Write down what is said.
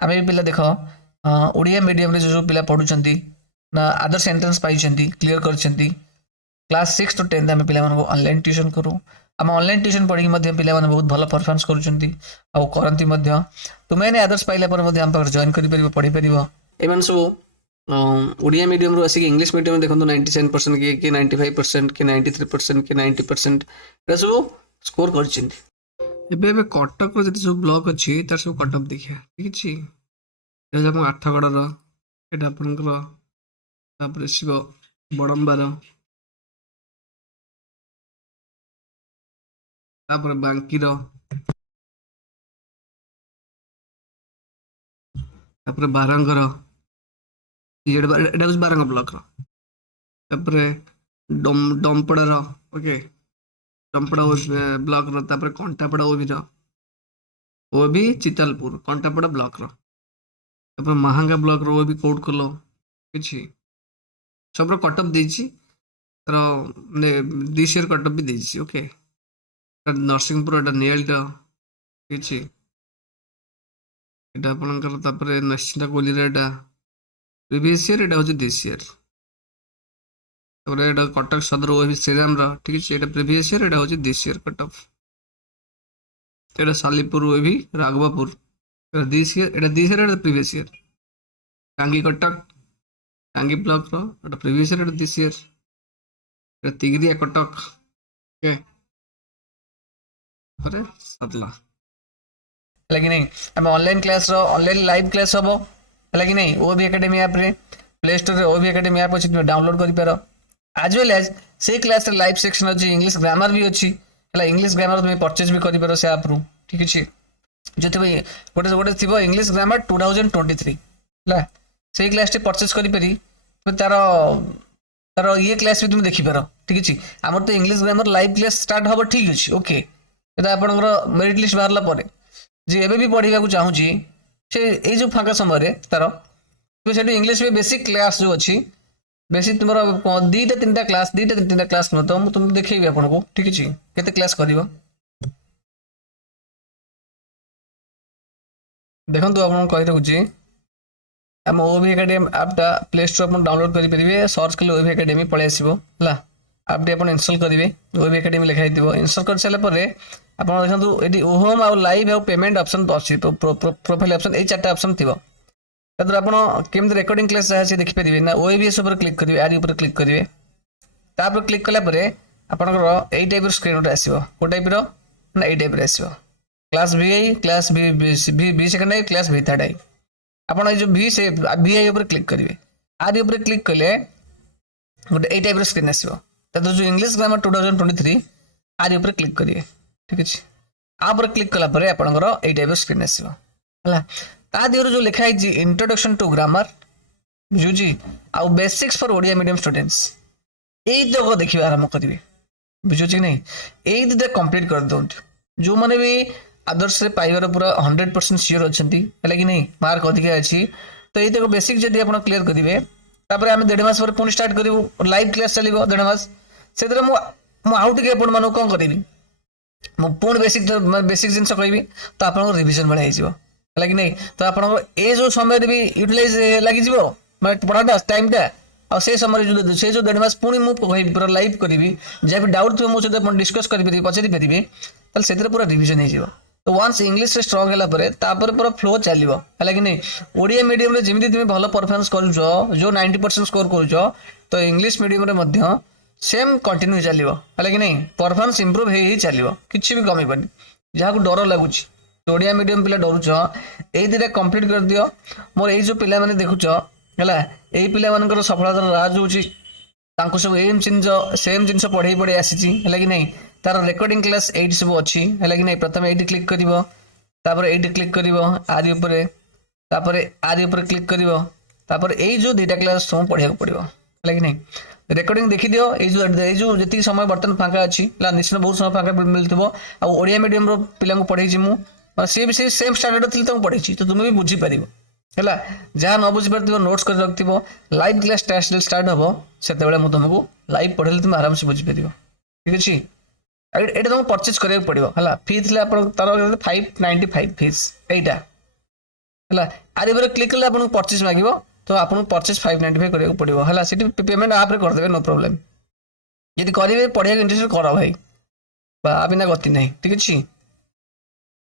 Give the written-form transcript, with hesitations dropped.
आम भी पिला देख ओडिया मीडियम रे जो पिला पढ़ुचंती ना आदर्श एंट्रेंस पाइछंती क्लियर करछंती क्लास 6 टू 10 आम पिला मानको ऑनलाइन ट्यूशन करू आम ऑनलाइन ट्यूशन पढ़ी मध्य पिला माने बहुत भल परफॉर्मेंस करूचंती आ करंती मध्य तुमे ने आदर्श पाइला पर मध्य आम पाखर जॉइन करि परिबो पढ़ी परिबो एमन सब ओडिया मीडियम रो आसिक इंग्लिश मीडियम देखो 97% कि 95% कि 93% कि 90% एटा सब स्कोर करछंती ଏବେ ଏବେ କଟକର ଯେତେ ସବୁ ବ୍ଲକ୍ ଅଛି ତାର ସବୁ କଟଅଫ୍ ଦେଖିବା ଠିକ୍ ଅଛି। ଏଇଟା ହେଉଛି ଆପଣଙ୍କ ଆଠଗଡ଼ର, ଏଇଟା ଆପଣଙ୍କର ତାପରେ ଆସିବ ବଡ଼ମ୍ବାର, ତାପରେ ବାଙ୍କିର, ତାପରେ ବାରଙ୍ଗର, ଏଇଟା ହେଉଛି ବାରଙ୍ଗ ବ୍ଲକ୍ର, ତାପରେ ଡମ୍ପଡ଼ାର ଓକେ ଡମ୍ପଡ଼ା ବ୍ଲକ୍ର, ତାପରେ କଣ୍ଟାପଡ଼ା ଓବିର, ଓବି ଚିତାଲପୁର କଣ୍ଟାପଡ଼ା ବ୍ଲକ୍ର, ତାପରେ ମାହାଙ୍ଗା ବ୍ଲକ୍ର ଓବି କୋଉଟକଲ ଠିକ୍ ଅଛି। ସବୁର କଟଅଫ୍ ଦେଇଛି, ତାର ଦିସ୍ ଇୟର୍ କଟଅଫ୍ ବି ଦେଇଛି ଓକେ। ନରସିଂହପୁର ଏଇଟା ନିଆଳିଟା ଠିକ୍ ଅଛି। ଏଇଟା ଆପଣଙ୍କର ତାପରେ ନିଶ୍ଚିନ୍ତ କୋଇଲିରେ ଏଇଟା ପ୍ରିଭିୟସ୍ ଇୟର୍, ଏଇଟା ହେଉଛି ଦିସ୍ ଇୟର୍। ତାପରେ ଏଇଟା କଟକ ସଦର ଓବି ଶ୍ରୀରାମର ଠିକ୍ ଅଛି, ଏଇଟା ପ୍ରିଭିୟସ୍ ଇୟର୍, ଏଇଟା ହେଉଛି ଦିସ୍ ଇୟର୍ କଟଅଫ୍। ଏଇଟା ସାଲିପୁର ଓବି ରାଘବାପୁର, ଏଇଟା ଦିସ୍ ଇୟର୍, ଏଇଟା ଦିସ୍ ଇୟର୍, ଏଇଟା ପ୍ରିଭିୟସ୍ ଇୟର୍। ଟାଙ୍ଗୀ କଟକ ଟାଙ୍ଗୀ ବ୍ଲକ୍ର ଏଇଟା ପ୍ରିଭିୟସ୍ ଇୟର୍, ଏଇଟା ଦିସ୍ ଇୟର୍। ଏଇଟା ତିଗିରିଆ କଟକ ଓକେ, ତାପରେ ସରିଲା है कि नहीं। आम online class online live class हम है कि नहीं ओबी एकेडमी ऐप रे प्ले स्टोर रे ओबी एकेडमी ऐप अच्छी तुम डाउनलोड कर पार आज वेल एज से क्लास रे लाइव सेक्शन अच्छी इंग्लिश ग्रामर भी अच्छी है इंग्लिश ग्रामर तुम परचेज भी कर पार से ऐप रु ठीक अच्छे जो गोटे गोटे थी इंग्लिश ग्रामर 2023 है से क्लास टी परचेज कर पारी तुम तार तार ये क्लास भी तुम देखिपार ठीक अच्छे। आमर तो English grammar live class start हम ठीक अच्छे ओके आपंकर मेरिट लिस्ट बाहर पर जे एबे भी पढ़ा चाहूँगी से ये जो फाँका समय तार तो से इंग्लिश में बेसिक क्लास जो अच्छी बेसिक तुम दुईटा तीन क्लास दुईटा तीन क्लास नुह तो मुझे तुमको देखी आपको ठीक अच्छे केते क्लास कर देखो आपको कही रखुच्छी आम ओबी एकेडमी आपटा प्ले स्टोर आप डाउनलोड करेंगे सर्च कले ओबी एकेडमी पलि आसो है आपटी आप इनस्टॉल करेंगे ओबी एकेडमी लिखाई इनस्टॉल कर सारापर आप देखो ये होम आउ लाइव आउ पेमेंट ऑप्शन अच्छी प्रोफाइल ऑप्शन ये चार्टा ऑप्शन थी ताद्वारा आप केमती रिकॉर्डिंग क्लास जहाँ देखिपारे ना ओएबीएस उपर क्लिक करेंगे आर उपर क्लिक करेंगे तापर क्लिक कलापर आपंकर यही टाइप स्क्रीन गोटे आसो कौ टाइप ना यही टाइप आसो class VI class B second I class V third I आप जो वी से वीआई उपर क्लिक करेंगे आर उपर क्लिक कले गोटे यही टाइप स्क्रीन आसो जो इंग्लिश ग्रामर 2023 आर उपर क्लिक करेंगे ठीक अच्छे आप क्लिक कलापर आपंकर यही टाइप स्क्रीन आसो है ता देहर जो लिखाई इंट्रोडक्शन टू ग्रामर बुझुची आउ basics for Odia medium students यही तक देखिए आरंभ करेंगे बुझुची कि नहीं यही दुटा कंप्लीट कर दिखाँ जो मैंने भी आदर्श से पाइबार पूरा 100% सियोर अच्छा है कि नहीं मार्क अधिका अच्छी तो यही तक बेसिक जब आप क्लीयर करेंगे तापर आम 1.5 मास पर पुणी स्टार्ट करूँ लाइव क्लास चलो 1.5 मास से आउ टे आप कौन करी पुणी बेसिक बेसिक जिन कहि तो आप रिविजन भाई है कि नहीं तो आप ये जो समय भी यूटिलाइज लगी मैं पढ़ाटा टाइमटा आ से समय जो से जो 1.5 मास पुणी मुझे पूरा लाइव करी जहाँ भी डाउट थी मो सहित डिस्कस करेंगे पचारि पारे से पूरा रिविजन हो तो वन्स इंग्लिश रे स्ट्रॉन्ग है पूरा फ्लो चलो है कि नहीं ओडिया मीडियम रे जमी तुम भल परफॉर्मेंस कर जो 90% स्कोर कर तो इंग्लिश मीडियम रे सेम कंटिन्यू चलो है कि नहीं परफॉर्मेंस इंप्रूव हो चलो किसी भी कमी जहाँ को डर लगुच ओडिया मीडियम पिला डरुच यही दुटा कंप्लीट कर दियो मोर यही जो पिला माने देखुच है यही पिला मानकर सफलतार राज हो सब सेम जिन पढ़े पढ़े आसी है कि नहीं तार रिकॉर्डिंग क्लास एट सब अच्छी है कि नहीं प्रथम ये क्लिक कर ये क्लिक कर आर उपर क्लिक कर यही जो दुटा क्लास तुम पढ़ा पड़ो है कि नहीं रेकर्डिंग देखी दियो ये जो जी समय बर्तमान फाँका अच्छी निश्चित बहुत समय फाँका मिलूँ आड़िया मीडियम पिला पढ़े मुझे सी भी सेम स्टांडर्ड थी तुमको पढ़ी तो तुम्हें भी बुझीपार है जहाँ न बुझीपार नोट्स कर रखी लाइव क्लास टेस्ट स्टार्ट हम से तुमको लाइव पढ़े तुम आराम से बुझीपार ठीक अच्छे ये तुमको परचेज कराया पड़ो है फी थी तार 595 फीस यहीटा ହେଲା ଆରି ଉପରେ କ୍ଲିକ୍ କଲେ ଆପଣଙ୍କୁ ପରଚେସ୍ ମାଗିବ ତ ଆପଣଙ୍କୁ ପରଚେସ୍ 595 କରିବାକୁ ପଡ଼ିବ ହେଲା ସେଠି ପେମେଣ୍ଟ ଆପ୍ରେ କରିଦେବେ ନୋ ପ୍ରୋବ୍ଲେମ୍ ଯଦି କରିବେ ପଢ଼ିବାକୁ ଇଣ୍ଟରେଷ୍ଟ କର ଭାଇ ବା ବିନା ଗତି ନାହିଁ ଠିକ୍ ଅଛି